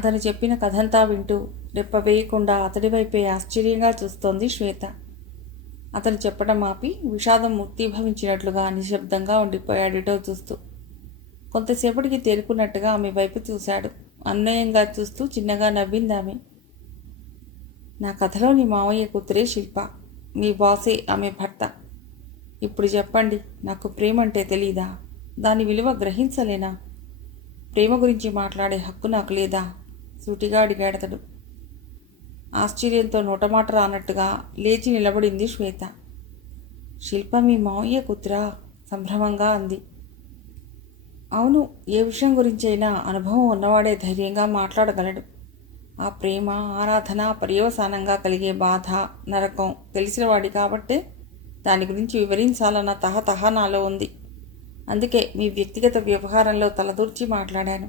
అతను చెప్పిన కథంతా వింటూ రెప్పవేయకుండా అతడి వైపే ఆశ్చర్యంగా చూస్తోంది శ్వేత. అతను చెప్పడం ఆపి విషాదం మూర్తీభవించినట్లుగా నిశ్శబ్దంగా ఉండిపోయాడిటో చూస్తూ. కొంతసేపటికి తేరుకున్నట్టుగా ఆమె వైపు చూశాడు. అన్వయంగా చూస్తూ చిన్నగా నవ్విందామె. నా కథలోని మావయ్య కూతురే శిల్ప. మీ బాసే ఆమె భర్త. ఇప్పుడు చెప్పండి, నాకు ప్రేమ అంటే తెలీదా? దాని విలువ గ్రహించలేనా? ప్రేమ గురించి మాట్లాడే హక్కు నాకు లేదా? సూటిగా అడిగాడతడు. ఆశ్చర్యంతో నోటమాట రానట్టుగా లేచి నిలబడింది శ్వేత. శిల్ప మీ మావయ్య కూతురా? సంభ్రమంగా అంది. అవును, ఏ విషయం గురించైనా అనుభవం ఉన్నవాడే ధైర్యంగా మాట్లాడగలడు. ఆ ప్రేమ, ఆరాధన, పర్యవసానంగా కలిగే బాధ, నరకం తెలిసినవాడి కాబట్టే దాని గురించి వివరించాలన్న తహతహ నాలో ఉంది. అందుకే మీ వ్యక్తిగత వ్యవహారంలో తలదూర్చి మాట్లాడాను.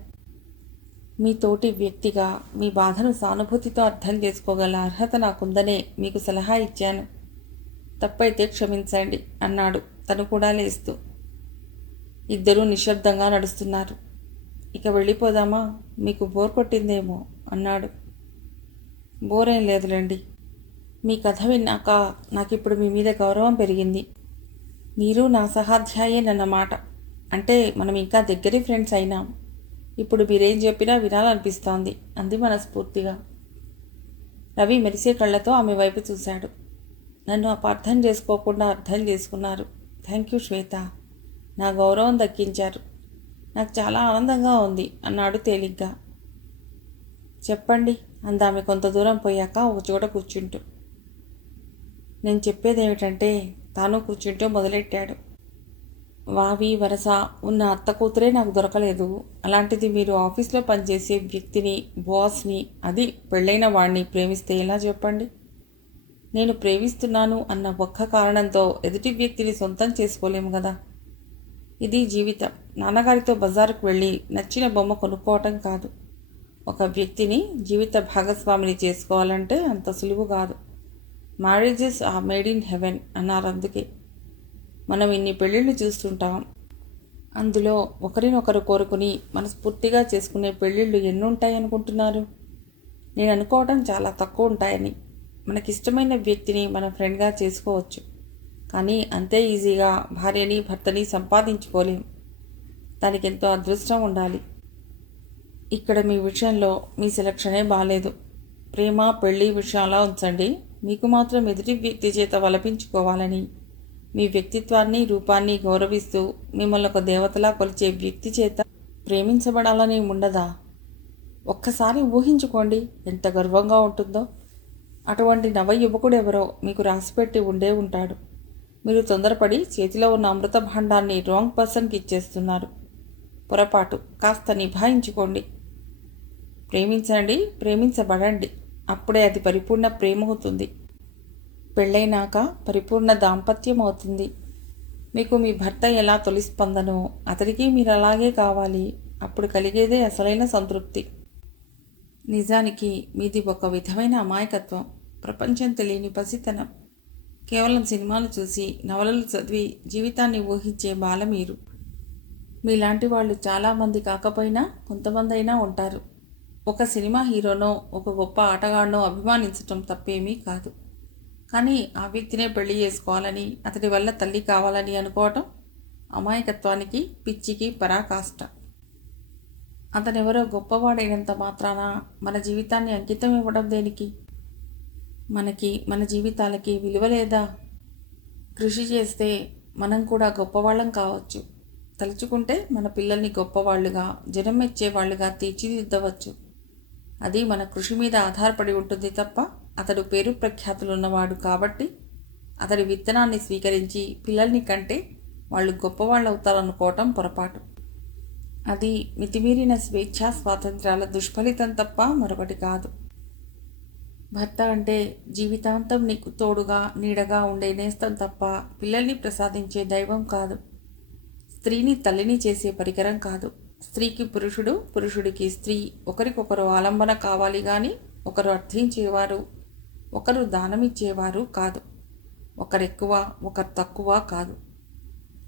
మీ తోటి వ్యక్తిగా మీ బాధను సానుభూతితో అర్థం చేసుకోగల అర్హత నాకుందనే మీకు సలహా ఇచ్చాను. తప్పైతే క్షమించండి అన్నాడు తను కూడా లేస్తూ. ఇద్దరూ నిశ్శబ్దంగా నడుస్తున్నారు. ఇక వెళ్ళిపోదామా? మీకు బోర్ కొట్టిందేమో అన్నాడు. బోరేం లేదులేండి. మీ కథ విన్నాక నాకిప్పుడు మీ మీద గౌరవం పెరిగింది. మీరు నా సహాధ్యాయేనన్నమాట. అంటే మనం ఇంకా దగ్గరి ఫ్రెండ్స్ అయినాం. ఇప్పుడు మీరేం చెప్పినా వినాలనిపిస్తోంది అంది మనస్ఫూర్తిగా. రవి మెరిసే కళ్ళతో ఆమె వైపు చూశాడు. నన్ను అపార్థం చేసుకోకుండా అర్థం చేసుకున్నారు. థ్యాంక్ యూ శ్వేత. నా గౌరవం దక్కించారు. నాకు చాలా ఆనందంగా ఉంది అన్నాడు తేలిగ్గా. చెప్పండి అందామె కొంత దూరం పోయాక ఒక చోట కూర్చుంటూ. నేను చెప్పేదేమిటంటే తాను కూర్చుంటూ మొదలెట్టాడు. వావి వరస ఉన్న అత్త కూతురే నాకు దొరకలేదు. అలాంటిది మీరు ఆఫీస్లో పనిచేసే వ్యక్తిని, బాస్ని, అది పెళ్ళైన వాడిని ప్రేమిస్తే ఎలా చెప్పండి? నేను ప్రేమిస్తున్నాను అన్న ఒక్క కారణంతో ఎదుటి వ్యక్తిని సొంతం చేసుకోలేము కదా. ఇది జీవితం. నాన్నగారితో బజారుకు వెళ్ళి నచ్చిన బొమ్మ కొనుక్కోవటం కాదు. ఒక వ్యక్తిని జీవిత భాగస్వామిని చేసుకోవాలంటే అంత సులువు కాదు. Marriages are made in heaven అన్నారు. అందుకే మనం ఇన్ని పెళ్ళిళ్ళు చూస్తుంటాం. అందులో ఒకరినొకరు కోరుకుని మనస్ఫూర్తిగా చేసుకునే పెళ్ళిళ్ళు ఎన్నుంటాయి అనుకుంటున్నారు? నేను అనుకోవటం చాలా తక్కువ ఉంటాయని. మనకిష్టమైన వ్యక్తిని మన ఫ్రెండ్గా చేసుకోవచ్చు, కానీ అంతే ఈజీగా భార్యని భర్తని సంపాదించుకోలేం. దానికి ఎంతో అదృష్టం ఉండాలి. ఇక్కడ మీ విషయంలో మీ సెలక్షనే బాలేదు. ప్రేమ పెళ్ళి విషయాలా ఉంచండి. మీకు మాత్రం ఎదుటి వ్యక్తి చేత వలపించుకోవాలని, మీ వ్యక్తిత్వాన్ని రూపాన్ని గౌరవిస్తూ మిమ్మల్ని ఒక దేవతలా కొలిచే వ్యక్తి చేత ప్రేమించబడాలని ఉండదా? ఒక్కసారి ఊహించుకోండి ఎంత గర్వంగా ఉంటుందో. అటువంటి నవ యువకుడెవరో మీకు రాసిపెట్టి ఉండే ఉంటాడు. మీరు తొందరపడి చేతిలో ఉన్న అమృత భాండాన్ని రాంగ్ పర్సన్కి ఇచ్చేస్తున్నారు. పొరపాటు. కాస్త నిభాయించుకోండి. ప్రేమించండి, ప్రేమించబడండి. అప్పుడే అది పరిపూర్ణ ప్రేమ అవుతుంది. పెళ్ళైనాక పరిపూర్ణ దాంపత్యం అవుతుంది. మీకు మీ భర్త ఎలా తొలి స్పందనో అతడికి మీరు అలాగే కావాలి. అప్పుడు కలిగేదే అసలైన సంతృప్తి. నిజానికి మీది ఒక విధమైన అమాయకత్వం, ప్రపంచం తెలియని పసితనం. కేవలం సినిమాలు చూసి నవలలు చదివి జీవితాన్ని ఊహించే బాల మీరు. మీలాంటి వాళ్ళు చాలామంది కాకపోయినా కొంతమంది అయినా ఉంటారు. ఒక సినిమా హీరోనో ఒక గొప్ప ఆటగాడినో అభిమానించటం తప్పేమీ కాదు. కానీ ఆ వ్యక్తినే పెళ్లి చేసుకోవాలని, అతడి వల్ల తల్లి కావాలని అనుకోవటం అమాయకత్వానికి, పిచ్చికి పరాకాష్ట. అతనెవరో గొప్పవాడైనంత మాత్రాన మన జీవితాన్ని అంకితం ఇవ్వడం దేనికి? మనకి మన జీవితాలకి విలువ లేదా? కృషి చేస్తే మనం కూడా గొప్పవాళ్ళం కావచ్చు. తలుచుకుంటే మన పిల్లల్ని గొప్పవాళ్లుగా, జనం మెచ్చేవాళ్లుగా తీర్చిదిద్దవచ్చు. అది మన కృషి మీద ఆధారపడి ఉంటుంది తప్ప అతడు పేరు ప్రఖ్యాతులు ఉన్నవాడు కాబట్టి అతడి విత్తనాన్ని స్వీకరించి పిల్లల్ని కంటే వాళ్ళు గొప్పవాళ్ళు అవుతారనుకోవటం పొరపాటు. అది మితిమీరిన స్వేచ్ఛా స్వాతంత్ర్యాల దుష్ఫలితం తప్ప మరొకటి కాదు. భర్త అంటే జీవితాంతం నీకు తోడుగా నీడగా ఉండే నేస్తం తప్ప పిల్లల్ని ప్రసాదించే దైవం కాదు. స్త్రీని తల్లిని చేసే పరికరం కాదు. స్త్రీకి పురుషుడు, పురుషుడికి స్త్రీ ఒకరికొకరు ఆలంబన కావాలి కానీ ఒకరు అర్థించేవారు, ఒకరు దానమిచ్చేవారు కాదు. ఒకరెక్కువ ఒకరు తక్కువ కాదు.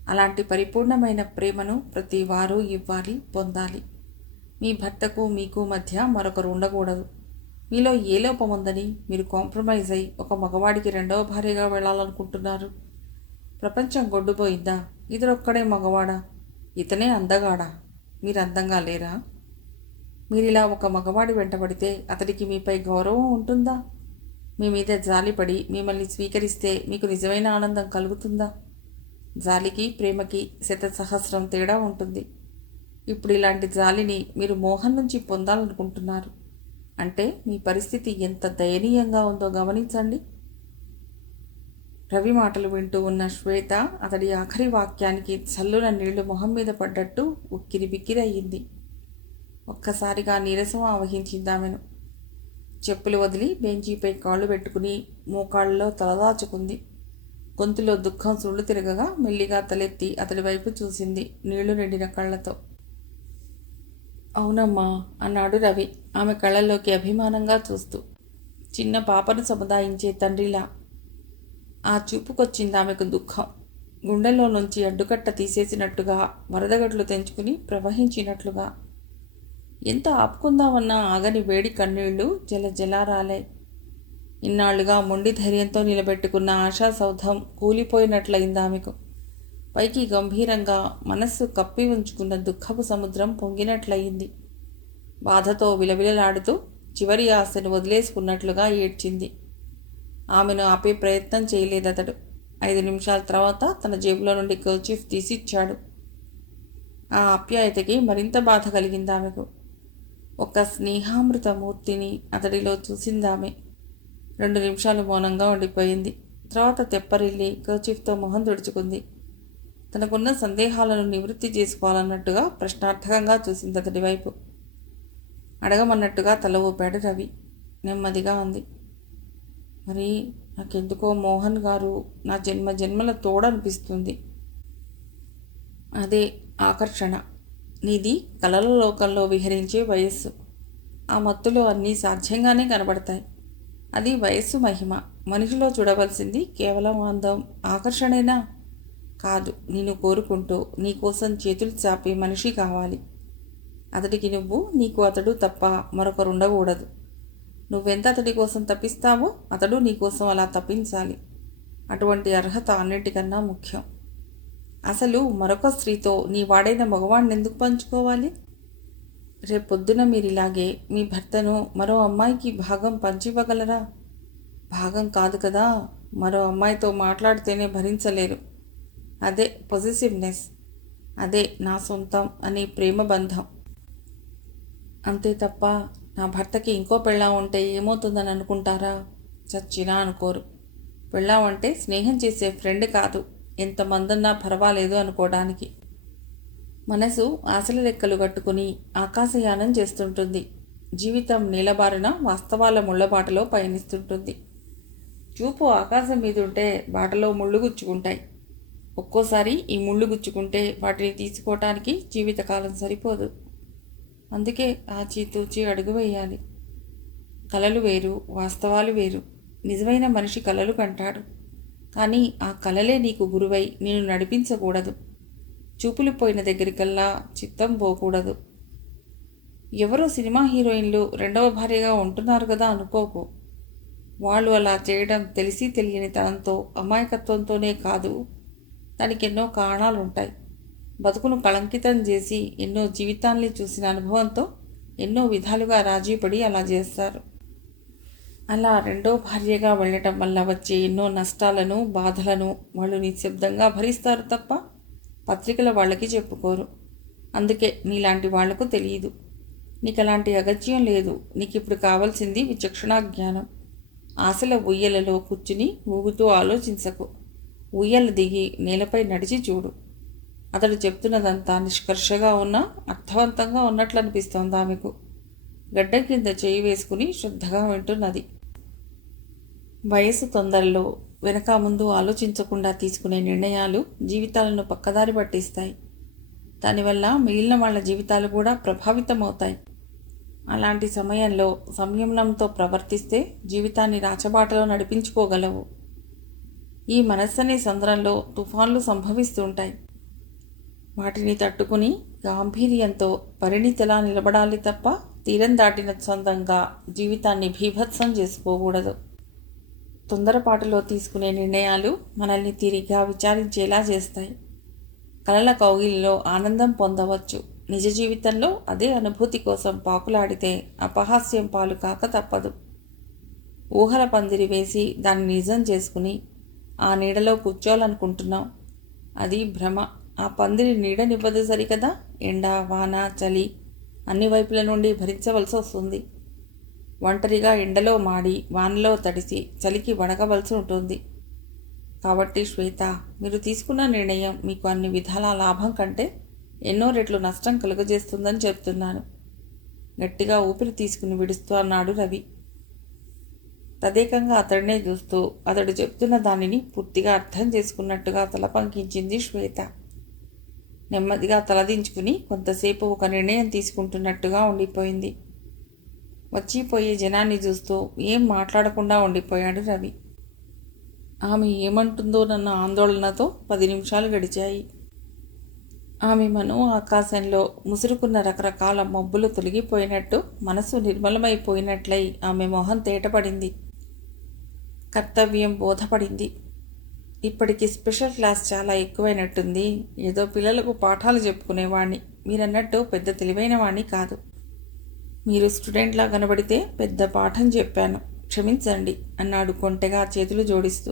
అలాంటి పరిపూర్ణమైన ప్రేమను ప్రతి వారు ఇవ్వాలి, పొందాలి. మీ భర్తకు మీకు మధ్య మరొకరు ఉండకూడదు. మీలో ఏ లోపం ఉందని మీరు కాంప్రమైజ్ అయి ఒక మగవాడికి రెండవ భార్యగా వెళ్ళాలనుకుంటున్నారు? ప్రపంచం గొడ్డుపోయిద్దా? ఇతరొక్కడే మగవాడా? ఇతనే అందగాడా? మీరు అందంగా లేరా? మీరిలా ఒక మగవాడి వెంటబడితే అతడికి మీపై గౌరవం ఉంటుందా? మీ మీద జాలిపడి మిమ్మల్ని స్వీకరిస్తే మీకు నిజమైన ఆనందం కలుగుతుందా? జాలికి ప్రేమకి శతసహస్రం తేడా ఉంటుంది. ఇప్పుడు ఇలాంటి జాలిని మీరు మోహన్ నుంచి పొందాలనుకుంటున్నారు అంటే మీ పరిస్థితి ఎంత దయనీయంగా ఉందో గమనించండి. రవి మాటలు వింటూ ఉన్న శ్వేత అతడి ఆఖరి వాక్యానికి చల్లున నీళ్లు మొహం మీద పడ్డట్టు ఉక్కిరి బిక్కిరి అయ్యింది. ఒక్కసారిగా నీరసం ఆవహించిందామెను. చెప్పులు వదిలి బెంచీపై కాళ్ళు పెట్టుకుని మోకాళ్ళలో తలదాచుకుంది. గొంతులో దుఃఖం సుళ్ళు తిరగగా మెల్లిగా తలెత్తి అతడి వైపు చూసింది నీళ్లు నిండిన కళ్ళతో. అవునమ్మా అన్నాడు రవి ఆమె కళ్ళల్లోకి అభిమానంగా చూస్తూ, చిన్న పాపను సముదాయించే తండ్రిలా. ఆ చూపుకొచ్చింది ఆమెకు దుఃఖం. గుండెల్లో నుంచి అడ్డుకట్ట తీసేసినట్టుగా, వరదగట్లు తెంచుకుని ప్రవహించినట్లుగా. ఎంత ఆపుకుందామన్నా ఆగని వేడి కన్నీళ్లు జలజలారాలే. ఇన్నాళ్లుగా మొండి ధైర్యంతో నిలబెట్టుకున్న ఆశాసౌధం కూలిపోయినట్లయింది ఆమెకు. పైకి గంభీరంగా మనస్సు కప్పి ఉంచుకున్న దుఃఖపు సముద్రం పొంగినట్లయింది. బాధతో విలవిలలాడుతూ చివరి ఆశను వదిలేసుకున్నట్లుగా ఏడ్చింది. ఆమెను ఆపే ప్రయత్నం చేయలేదతడు. 5 నిమిషాల తర్వాత తన జేబులో నుండి కర్చీఫ్ తీసిచ్చాడు. ఆ ఆప్యాయతకి మరింత బాధ కలిగింది ఆమెకు. ఒక స్నేహామృత మూర్తిని అతడిలో చూసిందామె. 2 నిమిషాలు మౌనంగా ఉండిపోయింది. తర్వాత తెప్పరిల్లి కర్చీఫ్తో మొహం తుడుచుకుంది. తనకున్న సందేహాలను నివృత్తి చేసుకోవాలన్నట్టుగా ప్రశ్నార్థకంగా చూసింది అతడి వైపు. అడగమన్నట్టుగా తల ఊపాడు రవి. నెమ్మదిగా అంది, మరి నాకెందుకో మోహన్ గారు నా జన్మల తోడనిపిస్తుంది. అదే ఆకర్షణ. నీది కలల లోకంలో విహరించే వయస్సు. ఆ మత్తులో అన్నీ సాధ్యంగానే కనబడతాయి. అది వయస్సు మహిమ. మనిషిలో చూడవలసింది కేవలం అందం, ఆకర్షణేనా? కాదు, నిన్ను కోరుకుంటూ నీకోసం చేతులు చాపే మనిషి కావాలి. అతడికి నువ్వు, నీకు అతడు తప్ప మరొకరు ఉండకూడదు. నువ్వెంత అతడి కోసం తప్పిస్తావో అతడు నీకోసం అలా తప్పించాలి. అటువంటి అర్హత అన్నిటికన్నా ముఖ్యం. అసలు మరొక స్త్రీతో నీ వాడైన మగవాడిని ఎందుకు పంచుకోవాలి? రేపొద్దున మీరిలాగే మీ భర్తను మరో అమ్మాయికి భాగం పంచివ్వగలరా? భాగం కాదు కదా, మరో అమ్మాయితో మాట్లాడితేనే భరించలేరు. అదే పొజిటివ్నెస్, అదే నా సొంతం అనే ప్రేమ బంధం. అంతే తప్ప నా భర్తకి ఇంకో పెళ్ళాం ఉంటే ఏమవుతుందని అనుకుంటారా? చచ్చినా అనుకోరు. పెళ్ళాం అంటే స్నేహం చేసే ఫ్రెండ్ కాదు, ఎంతమందన్నా పర్వాలేదు అనుకోవడానికి. మనసు ఆశల రెక్కలు కట్టుకుని ఆకాశయానం చేస్తుంటుంది. జీవితం నీలబారిన వాస్తవాల ముళ్ళబాటలో పయనిస్తుంటుంది. చూపు ఆకాశం మీద ఉంటే బాటలో ముళ్ళు గుచ్చుకుంటాయి. ఒక్కోసారి ఈ ముళ్ళు గుచ్చుకుంటే వాటిని తీసుకోవటానికి జీవితకాలం సరిపోదు. అందుకే ఆచితూచి అడుగు వేయాలి. కలలు వేరు, వాస్తవాలు వేరు. నిజమైన మనిషి కలలు కంటాడు, కానీ ఆ కలలే నీకు గురువై నేను నడిపించకూడదు. చూపులు పోయిన దగ్గరికల్లా చిత్తం పోకూడదు. ఎవరో సినిమా హీరోయిన్లు రెండవ భార్యగా ఉంటున్నారు కదా అనుకోకు. వాళ్ళు అలా చేయడం తెలిసి తెలియని తనంతో, అమాయకత్వంతోనే కాదు, దానికి ఎన్నో కారణాలుంటాయి. బతుకును కళంకితం చేసి ఎన్నో జీవితాల్ని చూసిన అనుభవంతో ఎన్నో విధాలుగా రాజీపడి అలా చేస్తారు. అలా రెండో భార్యగా వెళ్ళటం వల్ల వచ్చే ఎన్నో నష్టాలను, బాధలను వాళ్ళు నిశ్శబ్దంగా భరిస్తారు తప్ప పత్రికల వాళ్ళకి చెప్పుకోరు. అందుకే నీలాంటి వాళ్లకు తెలియదు. నీకు అలాంటి అగత్యం లేదు. నీకు ఇప్పుడు కావాల్సింది విచక్షణా జ్ఞానం. ఆశల ఉయ్యలలో కూర్చుని ఊగుతూ ఆలోచించకు. ఉయ్యల దిగి నేలపై నడిచి చూడు. అతడు చెప్తున్నదంతా నిష్కర్షగా ఉన్నా అర్థవంతంగా ఉన్నట్లు అనిపిస్తోంది ఆమెకు. గడ్డ కింద చేయి వేసుకుని శ్రద్ధగా వింటున్నది. వయసు తొందరలో వెనక ముందు ఆలోచించకుండా తీసుకునే నిర్ణయాలు జీవితాలను పక్కదారి పట్టిస్తాయి. దానివల్ల మిగిలిన వాళ్ళ జీవితాలు కూడా ప్రభావితమవుతాయి. అలాంటి సమయంలో సంయమనంతో ప్రవర్తిస్తే జీవితాన్ని రాచబాటలో నడిపించుకోగలవు. ఈ మనస్సనే సంద్రంలో తుఫాన్లు సంభవిస్తుంటాయి. వాటిని తట్టుకుని గాంభీర్యంతో పరిణితిలా నిలబడాలి తప్ప తీరం దాటిన సొంతంగా జీవితాన్ని భీభత్సం చేసుకోకూడదు. తొందరపాటులో తీసుకునే నిర్ణయాలు మనల్ని తీరిగ్గా విచారించేలా చేస్తాయి. కలల కౌగిలిలో ఆనందం పొందవచ్చు, నిజ జీవితంలో అదే అనుభూతి కోసం పాకులాడితే అపహాస్యం పాలు కాక తప్పదు. ఊహల పందిరి వేసి దాన్ని నిజం చేసుకుని ఆ నీడలో కూర్చోాలనుకుంటున్నాం. అది భ్రమ. ఆ పందిరి నీడనివ్వదు సరికదా. ఎండ, వాన, చలి అన్ని వైపుల నుండి భరించవలసి వస్తుంది. ఒంటరిగా ఎండలో మాడి, వానలో తడిసి, చలికి వణకవలసి ఉంటుంది. కాబట్టి శ్వేత, మీరు తీసుకున్న నిర్ణయం మీకు అన్ని విధాల లాభం కంటే ఎన్నో రెట్లు నష్టం కలుగజేస్తుందని చెప్తున్నాను. గట్టిగా ఊపిరి తీసుకుని విడుస్తూ అన్నాడు రవి. తదేకంగా అతడినే చూస్తూ అతడు చెప్తున్న దానిని పూర్తిగా అర్థం చేసుకున్నట్టుగా తల పంకించింది శ్వేత. నెమ్మదిగా తలదించుకుని కొంతసేపు ఒక నిర్ణయం తీసుకుంటున్నట్టుగా ఉండిపోయింది. వచ్చిపోయే జనాన్ని చూస్తూ ఏం మాట్లాడకుండా ఉండిపోయాడు రవి. ఆమె ఏమంటుందోనన్న ఆందోళనతో 10 నిమిషాలు గడిచాయి. ఆమె మనో ఆకాశంలో ముసురుకున్న రకరకాల మబ్బులు తొలగిపోయినట్టు మనసు నిర్మలమైపోయినట్లయి ఆమె మొహం తేటపడింది. కర్తవ్యం బోధపడింది. ఇప్పటికి స్పెషల్ క్లాస్ చాలా ఎక్కువైనట్టుంది. ఏదో పిల్లలకు పాఠాలు చెప్పుకునేవాణ్ణి. మీరన్నట్టు పెద్ద తెలివైన వాణ్ణి కాదు. మీరు స్టూడెంట్లా కనబడితే పెద్ద పాఠం చెప్పాను, క్షమించండి అన్నాడు కొంటెగా చేతులు జోడిస్తూ.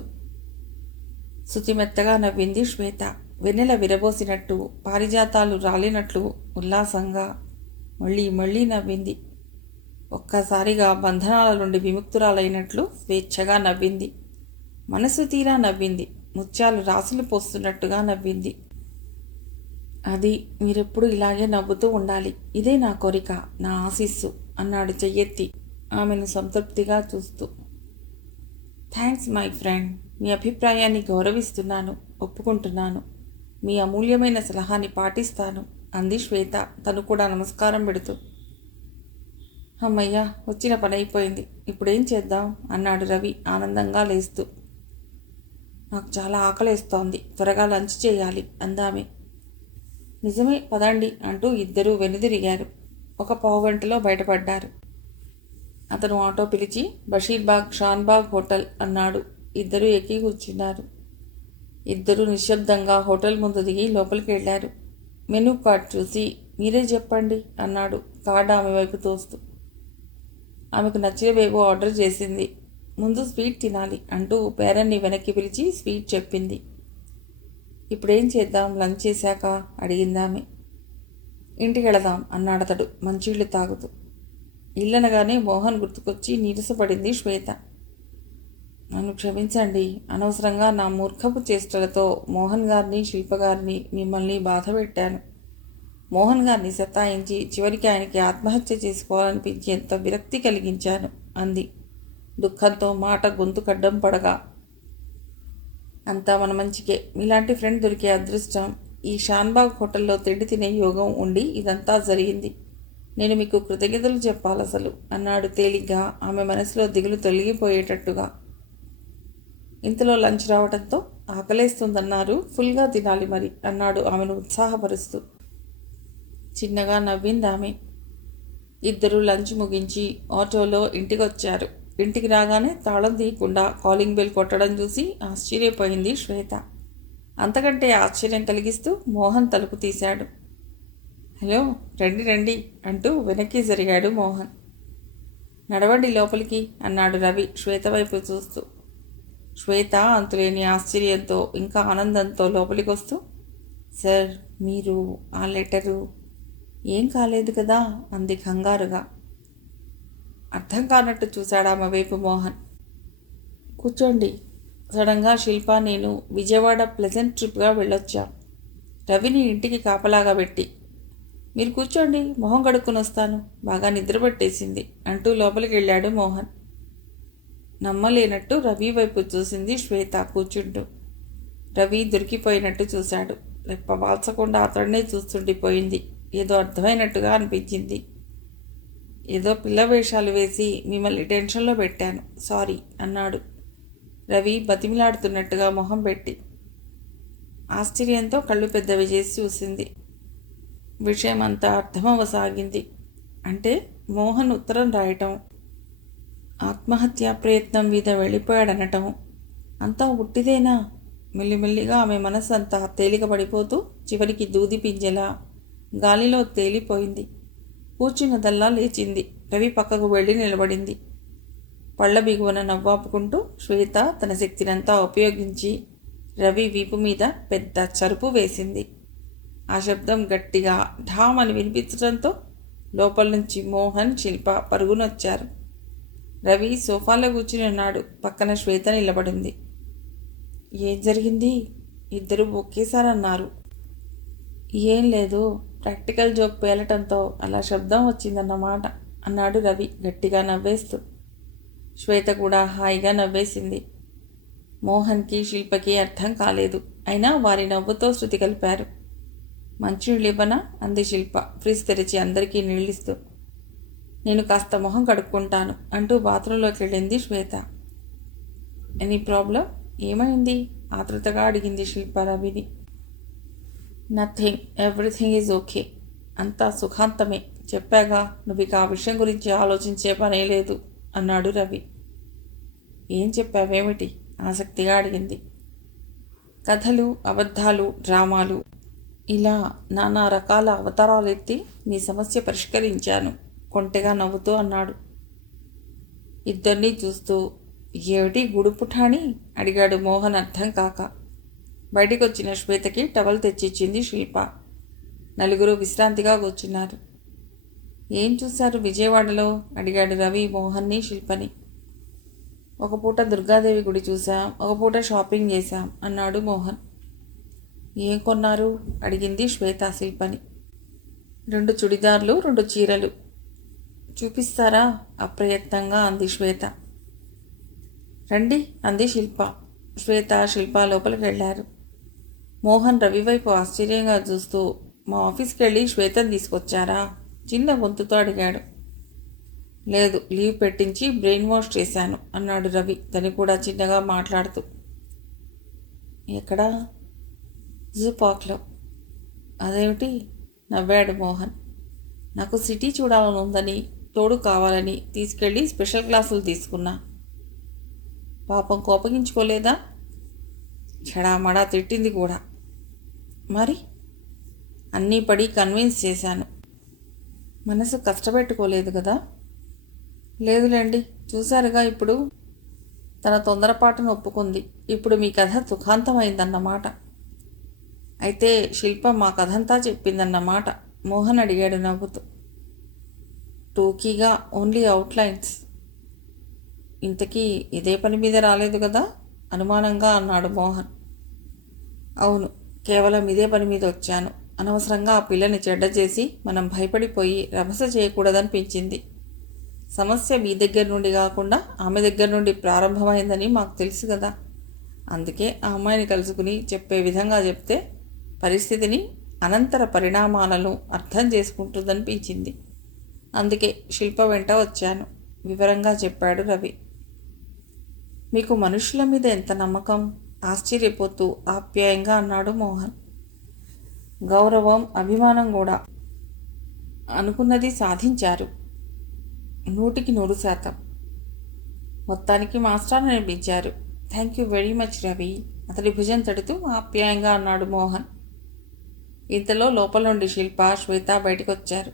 శుచిమెత్తగా నవ్వింది శ్వేత. వెన్నెల విరబోసినట్టు, పారిజాతాలు రాలినట్లు ఉల్లాసంగా మళ్ళీ మళ్ళీ నవ్వింది. ఒక్కసారిగా బంధనాల నుండి విముక్తురాలైనట్లు స్వేచ్ఛగా నవ్వింది. మనసు తీరా నవ్వింది. ముత్యాలు రాసులు పోస్తున్నట్టుగా నవ్వింది. అది మీరెప్పుడు ఇలాగే నవ్వుతూ ఉండాలి. ఇదే నా కోరిక, నా ఆశీస్సు అన్నాడు చెయ్యెత్తి ఆమెను సంతృప్తిగా చూస్తూ. Thanks my friend. మీ అభిప్రాయాన్ని గౌరవిస్తున్నాను, ఒప్పుకుంటున్నాను. మీ అమూల్యమైన సలహాని పాటిస్తాను అంది శ్వేత తను కూడా నమస్కారం పెడుతూ. అమ్మయ్యా, వచ్చిన పని అయిపోయింది. ఇప్పుడేం చేద్దాం అన్నాడు రవి ఆనందంగా లేస్తూ. నాకు చాలా ఆకలేస్తోంది, త్వరగా లంచ్ చేయాలి అందామె. నిజమే, పదండి అంటూ ఇద్దరూ వెనుదిరిగారు. ఒక పావుగంటలో బయటపడ్డారు. అతను ఆటో పిలిచి బషీర్బాగ్ షాన్బాగ్ హోటల్ అన్నాడు. ఇద్దరూ ఎక్కి కూర్చున్నారు. ఇద్దరూ నిశ్శబ్దంగా హోటల్ ముందు దిగి లోపలికి వెళ్ళారు. మెనూ కార్డ్ చూసి మీరే చెప్పండి అన్నాడు కార్డు ఆమె వైపు తోస్తూ. ఆమెకు నచ్చినవేవో ఆర్డర్ చేసింది. ముందు స్వీట్ తినాలి అంటూ పేరన్ని వెనక్కి పిలిచి స్వీట్ చెప్పింది. ఇప్పుడేం చేద్దాం లంచ్ చేశాక అడిగిందామె. ఇంటికి వెళదాం అన్నాడతడు మంచిళ్ళు తాగుతూ. ఇల్లనగానే మోహన్ గుర్తుకొచ్చి నీరసపడింది శ్వేత. నన్ను క్షమించండి, అనవసరంగా నా మూర్ఖపు చేష్టలతో మోహన్ గారిని, శిల్పగారిని, మిమ్మల్ని బాధ పెట్టాను. మోహన్ గారిని సతాయించి చివరికి ఆయనకి ఆత్మహత్య చేసుకోవాలనిపించేంత విరక్తి కలిగించాను అంది దుఃఖంతో మాట గొంతు కడ్డం పడగా. అంతా మన మంచికే. మీలాంటి ఫ్రెండ్ దొరికే అదృష్టం ఈ షాన్బాగ్ హోటల్లో తిండి తినే యోగం ఉండి ఇదంతా జరిగింది. నేను మీకు కృతజ్ఞతలు చెప్పాలసలు అన్నాడు తేలిగ్గా, ఆమె మనసులో దిగులు తొలగిపోయేటట్టుగా. ఇంతలో లంచ్ రావడంతో ఆకలేస్తుందన్నారు, ఫుల్గా తినాలి మరి అన్నాడు ఆమెను ఉత్సాహపరుస్తూ. చిన్నగా నవ్విందామె. ఇద్దరూ లంచ్ ముగించి ఆటోలో ఇంటికొచ్చారు. ఇంటికి రాగానే తాళం తీయకుండా కాలింగ్ బెల్ కొట్టడం చూసి ఆశ్చర్యపోయింది శ్వేత. అంతకంటే ఆశ్చర్యం కలిగిస్తూ మోహన్ తలుపు తీశాడు. హలో, రండి రండి అంటూ వెనక్కి జరిగాడు మోహన్. నడవండి లోపలికి అన్నాడు రవి శ్వేత వైపు చూస్తూ. శ్వేత అంతులేని ఆశ్చర్యంతో ఇంకా ఆనందంతో లోపలికి వస్తూ, సార్ మీరు ఆ లెటరు ఏం కాలేదు కదా అంది కంగారుగా. అర్థం కానట్టు చూశాడు ఆమె వైపు మోహన్. కూర్చోండి. సడన్గా శిల్ప నేను విజయవాడ ప్లెజెంట్ ట్రిప్గా వెళ్ళొచ్చాం, రవిని ఇంటికి కాపలాగా పెట్టి. మీరు కూర్చోండి, మొహం కడుక్కుని వస్తాను, బాగా నిద్ర పట్టేసింది అంటూ లోపలికి వెళ్ళాడు మోహన్. నమ్మలేనట్టు రవి వైపు చూసింది శ్వేత కూర్చుంటూ. రవి దొరికిపోయినట్టు చూశాడు. రెప్ప వాల్చకుండా అతడినే చూస్తుండిపోయింది. ఏదో అర్థమైనట్టుగా అనిపించింది. ఏదో పిల్ల వేషాలు వేసి మిమ్మల్ని టెన్షన్లో పెట్టాను, సారీ అన్నాడు రవి బతిమిలాడుతున్నట్టుగా మొహం పెట్టి. ఆశ్చర్యంతో కళ్ళు పెద్దవి చేసి చూసింది. విషయం అంతా అర్థమవసాగింది. అంటే మోహన్ ఉత్తరం రాయటం, ఆత్మహత్యా ప్రయత్నం మీద వెళ్ళిపోయాడనటం అంతా ఉట్టిదేనా? మెల్లిమెల్లిగా ఆమె మనసు అంతా తేలిక పడిపోతూ చివరికి దూది పింజెలా గాలిలో తేలిపోయింది. కూర్చున్నదల్లా లేచింది. రవి పక్కకు వెళ్ళి నిలబడింది. పళ్ళ బిగువన నవ్వాపుకుంటూ శ్వేత తన శక్తినంతా ఉపయోగించి రవి వీపు మీద పెద్ద చరుపు వేసింది. ఆ శబ్దం గట్టిగా ఢామని వినిపించడంతో లోపల నుంచి మోహన్, శిల్ప పరుగునొచ్చారు. రవి సోఫాలో కూర్చుని ఉన్నాడు. పక్కన శ్వేత నిలబడింది. ఏం జరిగింది? ఇద్దరు ఒకేసారి అన్నారు. ఏం లేదు, ప్రాక్టికల్ జోక్ పేలటంతో అలా శబ్దం వచ్చిందన్నమాట అన్నాడు రవి గట్టిగా నవ్వేస్తూ. శ్వేత కూడా హాయిగా నవ్వేసింది. మోహన్కి, శిల్పకి అర్థం కాలేదు. అయినా వారి నవ్వుతో శృతి కలిపారు. మంచినీళ్ళు ఇవ్వనా అంది శిల్ప ఫ్రిజ్ తెరిచి అందరికీ నీళ్ళిస్తూ. నేను కాస్త మొహం కడుక్కుంటాను అంటూ బాత్రూంలోకి వెళ్ళింది శ్వేత. Any problem? ఏమైంది? ఆతృతగా అడిగింది శిల్ప రవిని. Nothing, everything is okay. అంతా సుఖాంతమే. చెప్పాగా, నువ్వు ఇక ఆ విషయం గురించి ఆలోచించే పనే లేదు అన్నాడు రవి. ఏం చెప్పావేమిటి? ఆసక్తిగా అడిగింది. కథలు, అబద్ధాలు, డ్రామాలు, ఇలా నానా రకాల అవతారాలెత్తి నీ సమస్య పరిష్కరించాను కొంటెగా నవ్వుతూ అన్నాడు. ఇద్దరినీ చూస్తూ ఏమిటి గుడుపుఠాని అడిగాడు మోహన్ అర్థం కాక. బయటికొచ్చిన శ్వేతకి టవల్ తెచ్చిచ్చింది శిల్ప. నలుగురు విశ్రాంతిగా కూర్చున్నారు. ఏం చూశారు విజయవాడలో అడిగాడు రవి మోహన్ని, శిల్పని. ఒక పూట దుర్గాదేవి గుడి చూసాం, ఒక పూట షాపింగ్ చేశాం అన్నాడు మోహన్. ఏం కొన్నారు అడిగింది శ్వేత శిల్పని. 2 చుడిదార్లు, 2 చీరలు. చూపిస్తారా అప్రయత్నంగా అంది శ్వేత. రండి అంది శిల్ప. శ్వేత, శిల్ప లోపలికి వెళ్ళారు. మోహన్ రవి వైపు ఆశ్చర్యంగా చూస్తూ, మా ఆఫీస్కి వెళ్ళి శ్వేతను తీసుకొచ్చారా చిన్న గొంతుతో అడిగాడు. లేదు, లీవ్ పెట్టించి బ్రెయిన్ వాష్ చేశాను అన్నాడు రవి తను కూడా చిన్నగా మాట్లాడుతూ. ఎక్కడా? జూ పార్క్లో. అదేమిటి నవ్వాడు మోహన్. నాకు సిటీ చూడాలని ఉందని, తోడు కావాలని తీసుకెళ్ళి స్పెషల్ క్లాసులు తీసుకున్నా. పాపం కోపగించుకోలేదా? చెడామడా తిట్టింది కూడా. మరి అన్నీ పడి కన్విన్స్ చేశాను. మనసు కష్టపెట్టుకోలేదు కదా? లేదులేండి, చూశారుగా ఇప్పుడు. తన తొందరపాటును ఒప్పుకుంది. ఇప్పుడు మీ కథ సుఖాంతమైందన్నమాట. అయితే శిల్ప మా కథంతా చెప్పిందన్నమాట మోహన్ అడిగాడు నవ్వుతూ. టూకీగా, ఓన్లీ అవుట్లైన్స్. ఇంతకీ ఇదే పని మీద రాలేదు కదా అనుమానంగా అన్నాడు మోహన్. అవును, కేవలం ఇదే పని మీద వచ్చాను. అనవసరంగా ఆ పిల్లని చెడ్డ చేసి మనం భయపడిపోయి రభస చేయకూడదనిపించింది. సమస్య మీ దగ్గర నుండి కాకుండా ఆమె దగ్గర నుండి ప్రారంభమైందని మాకు తెలుసు కదా. అందుకే ఆ అమ్మాయిని కలుసుకుని చెప్పే విధంగా చెప్తే పరిస్థితిని, అనంతర పరిణామాలను అర్థం చేసుకుంటుందనిపించింది. అందుకే శిల్ప వెంట వచ్చాను వివరంగా చెప్పాడు రవి. మీకు మనుషుల మీద ఎంత నమ్మకం? ఆశ్చర్యపోతూ ఆప్యాయంగా అన్నాడు మోహన్. గౌరవం, అభిమానం కూడా. అనుకున్నది సాధించారు 100%. మొత్తానికి మాస్టర్ అనిపించారు. Thank you very much Ravi అతడి భుజం తడుతూ ఆప్యాయంగా అన్నాడు మోహన్. ఇంతలో లోపల నుండి శిల్ప, శ్వేత బయటికి వచ్చారు.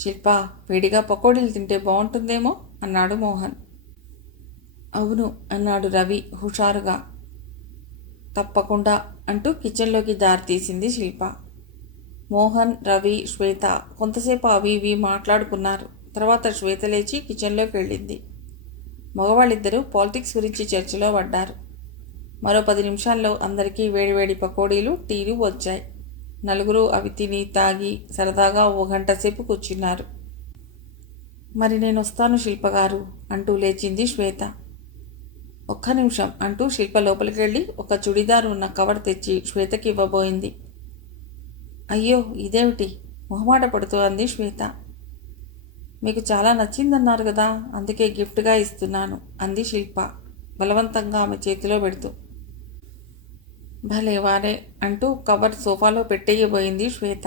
శిల్ప, వేడిగా పకోడీలు తింటే బాగుంటుందేమో అన్నాడు మోహన్. అవును అన్నాడు రవి హుషారుగా. తప్పకుండా అంటూ కిచెన్లోకి దారి తీసింది శిల్ప. మోహన్, రవి, శ్వేత కొంతసేపు అవి ఇవి మాట్లాడుకున్నారు. తర్వాత శ్వేత లేచి కిచెన్లోకి వెళ్ళింది. మగవాళ్ళిద్దరూ పాలిటిక్స్ గురించి చర్చలో పడ్డారు. మరో 10 నిమిషాల్లో అందరికీ వేడివేడి పకోడీలు, టీలు వచ్చాయి. నలుగురు అవి తిని తాగి సరదాగా 1 గంట సేపు కూర్చున్నారు. మరి నేను వస్తాను శిల్పగారు అంటూ లేచింది శ్వేత. ఒక్క నిమిషం అంటూ శిల్ప లోపలికి వెళ్ళి ఒక చుడిదారు ఉన్న కవర్ తెచ్చి శ్వేతకి ఇవ్వబోయింది. అయ్యో ఇదేమిటి మొహమాట పడుతూ అంది శ్వేత. మీకు చాలా నచ్చిందన్నారు కదా, అందుకే గిఫ్ట్గా ఇస్తున్నాను అంది శిల్ప బలవంతంగా ఆమె చేతిలో పెడుతూ. భలే వారే అంటూ కవర్ సోఫాలో పెట్టేయబోయింది శ్వేత.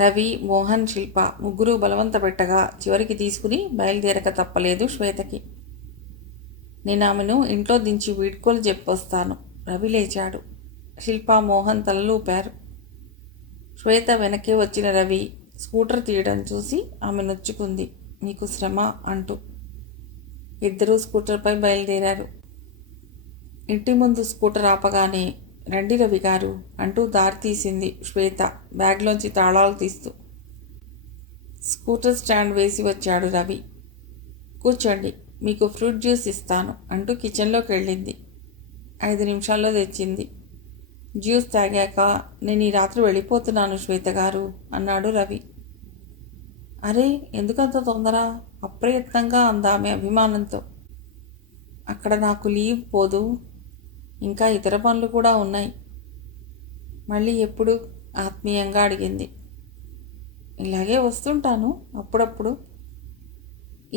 రవి, మోహన్, శిల్ప ముగ్గురు బలవంత పెట్టగా చివరికి తీసుకుని బయలుదేరక తప్పలేదు శ్వేతకి. నేను ఆమెను ఇంట్లో దించి వీడ్కోలు చెప్పొస్తాను. రవి లేచాడు. శిల్ప, మోహన్ తలలూపారు. శ్వేత వెనకే వచ్చిన రవి స్కూటర్ తీయడం చూసి ఆమె నొచ్చుకుంది. నీకు శ్రమ అంటూ. ఇద్దరూ స్కూటర్పై బయలుదేరారు. ఇంటి ముందు స్కూటర్ ఆపగానే రండి రవి గారు అంటూ దారి తీసింది శ్వేత బ్యాగ్లోంచి తాళాలు తీస్తూ. స్కూటర్ స్టాండ్ వేసి వచ్చాడు రవి. కూర్చోండి, మీకు ఫ్రూట్ జ్యూస్ ఇస్తాను అంటూ కిచెన్లోకి వెళ్ళింది. 5 నిమిషాల్లో తెచ్చింది. జ్యూస్ తాగాక నేను ఈ రాత్రి వెళ్ళిపోతున్నాను శ్వేత గారు అన్నాడు రవి. అరే, ఎందుకంత తొందర? అప్రయత్నంగా అందామె అభిమానంతో. అక్కడ నాకు లీవ్ పోదు, ఇంకా ఇతర పనులు కూడా ఉన్నాయి. మళ్ళీ ఎప్పుడు? ఆత్మీయంగా అడిగింది. ఇలాగే వస్తుంటాను అప్పుడప్పుడు.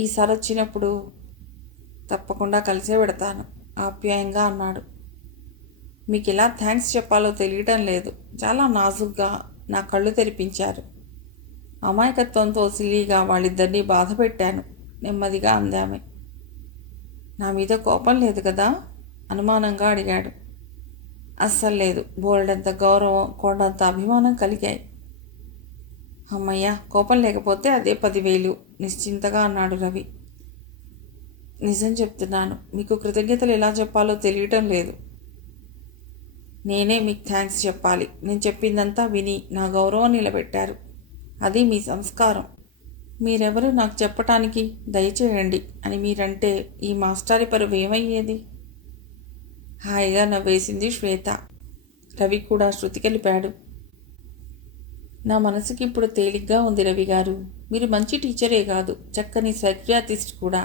ఈసారి వచ్చినప్పుడు తప్పకుండా కలిసే పెడతాను ఆప్యాయంగా అన్నాడు. మీకు ఎలా థ్యాంక్స్ చెప్పాలో తెలియటం లేదు. చాలా నాజుగ్గా నా కళ్ళు తెరిపించారు. అమాయకత్వంతో సిల్లీగా వాళ్ళిద్దరినీ బాధ పెట్టాను నెమ్మదిగా అందామె. నా మీద కోపం లేదు కదా? అనుమానంగా అడిగాడు. అస్సలు లేదు. బోల్డంత గౌరవం, కొండంత అభిమానం కలిగాయి. అమ్మయ్య, కోపం లేకపోతే అదే 10,000 నిశ్చింతగా అన్నాడు రవి. నిజం చెప్తున్నాను, మీకు కృతజ్ఞతలు ఎలా చెప్పాలో తెలియటం లేదు. నేనే మీకు థ్యాంక్స్ చెప్పాలి. నేను చెప్పిందంతా విని నా గౌరవం నిలబెట్టారు. అది మీ సంస్కారం. మీరెవరు నాకు చెప్పటానికి? దయచేయండి అని మీరంటే ఈ మాస్టారి పరువు ఏమయ్యేది? హాయిగా నవ్వేసింది శ్వేత. రవి కూడా శృతి కలిపాడు. నా మనసుకి ఇప్పుడు తేలిగ్గా ఉంది రవి గారు. మీరు మంచి టీచరే కాదు, చక్కని సైక్రియాటిస్ట్ కూడా.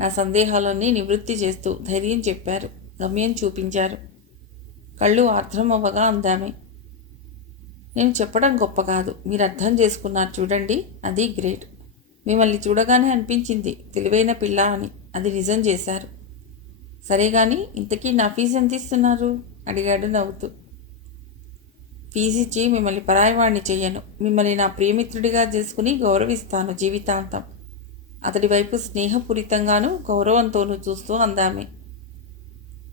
నా సందేహాలన్నీ నివృత్తి చేస్తూ ధైర్యం చెప్పారు, గమ్యం చూపించారు. కళ్ళు ఆర్ద్రం అవ్వగా అందామే. నేను చెప్పడం గొప్ప కాదు, మీరు అర్థం చేసుకున్నారు చూడండి, అది గ్రేట్. మిమ్మల్ని చూడగానే అనిపించింది తెలివైన పిల్ల అని. అది నిజం చేశారు. సరే కానీ ఇంతకీ నా ఫీజు ఎంత ఇస్తున్నారు అడిగాడు నవ్వుతూ. ఫీజు ఇచ్చి మిమ్మల్ని పరాయవాణ్ణి చెయ్యను. మిమ్మల్ని నా ప్రియమిత్రుడిగా చేసుకుని గౌరవిస్తాను జీవితాంతం. అతడి వైపు స్నేహపూరితంగానూ గౌరవంతోనూ చూస్తూ అందామే.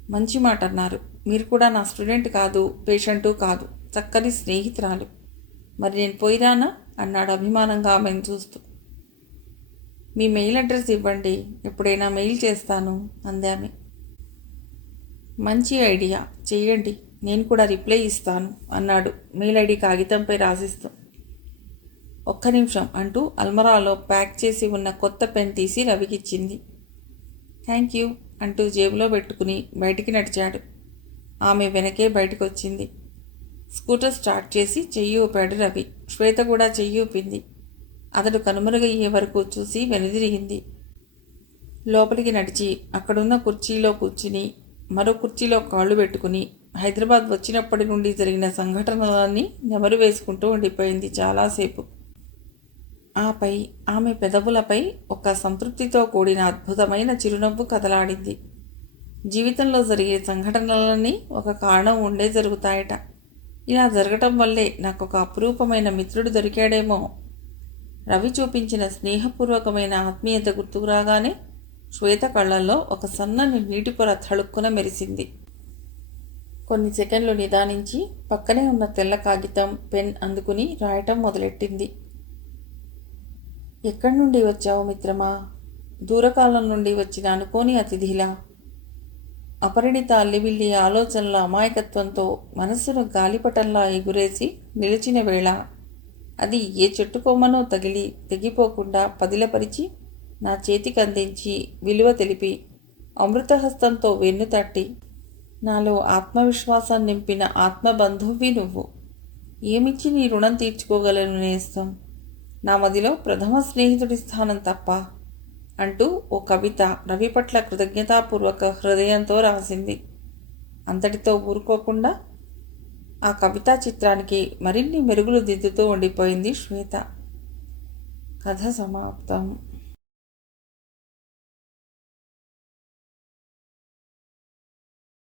మంచి మాట అన్నారు. మీరు కూడా నా స్టూడెంట్ కాదు, పేషెంటు కాదు, చక్కని స్నేహితురాలు. మరి నేను పోయిరానా అన్నాడు అభిమానంగా ఆమెను చూస్తూ. మీ మెయిల్ అడ్రస్ ఇవ్వండి, ఎప్పుడైనా మెయిల్ చేస్తాను అందామె. మంచి ఐడియా, చెయ్యండి, నేను కూడా రిప్లై ఇస్తాను అన్నాడు మెయిల్ ఐడి కాగితంపై రాసిస్తూ. ఒక్క నిమిషం అంటూ అల్మరాలో ప్యాక్ చేసి ఉన్న కొత్త పెన్ తీసి రవికిచ్చింది. థ్యాంక్ యూ అంటూ జేబులో పెట్టుకుని బయటికి నడిచాడు. ఆమె వెనకే బయటకు వచ్చింది. స్కూటర్ స్టార్ట్ చేసి చెయ్యి ఊపాడు రవి. శ్వేత కూడా చెయ్యి ఊపింది. అతడు కనుమరుగయ్యే వరకు చూసి వెనుదిరిగింది. లోపలికి నడిచి అక్కడున్న కుర్చీలో కూర్చుని మరో కుర్చీలో కాళ్ళు పెట్టుకుని హైదరాబాద్ వచ్చినప్పటి నుండి జరిగిన సంఘటనలన్నీ నెమరు వేసుకుంటూ ఉండిపోయింది చాలాసేపు. ఆపై ఆమె పెదవులపై ఒక సంతృప్తితో కూడిన అద్భుతమైన చిరునవ్వు కదలాడింది. జీవితంలో జరిగే సంఘటనలన్నీ ఒక కారణం ఉండే జరుగుతాయట. ఇలా జరగటం వల్లే నాకు ఒక అపురూపమైన మిత్రుడు దొరికాడేమో. రవి చూపించిన స్నేహపూర్వకమైన ఆత్మీయత గుర్తుకు రాగానే శ్వేత కళ్ళల్లో ఒక సన్నని నీటి పొర తళుక్కున మెరిసింది. కొన్ని సెకండ్లు నిదానించి పక్కనే ఉన్న తెల్ల కాగితం, పెన్ అందుకుని రాయటం మొదలెట్టింది. ఎక్కడి నుండి వచ్చావు మిత్రమా? దూరకాలం నుండి వచ్చిన అనుకోని అతిథిలా. అపరిణిత అల్లివిల్లి ఆలోచనల అమాయకత్వంతో మనస్సును గాలిపటంలా ఎగురేసి నిలిచిన వేళ అది ఏ చెట్టు కొమ్మనో తగిలి తెగిపోకుండా పదిలపరిచి నా చేతికి అందించి విలువ తెలిపి అమృతహస్తంతో వెన్ను తట్టి నాలో ఆత్మవిశ్వాసం నింపిన ఆత్మబంధువి నువ్వు. ఏమిచ్చి నీ రుణం తీర్చుకోగలను నేస్తం? నా మదిలో ప్రథమ స్నేహితుడి స్థానం తప్ప అంటూ ఓ కవిత రవి పట్ల కృతజ్ఞతాపూర్వక హృదయంతో రాసింది. అంతటితో ఊరుకోకుండా ఆ కవితా చిత్రానికి మరిన్ని మెరుగులు దిద్దుతూ ఉండిపోయింది శ్వేత. కథ సమాప్తం.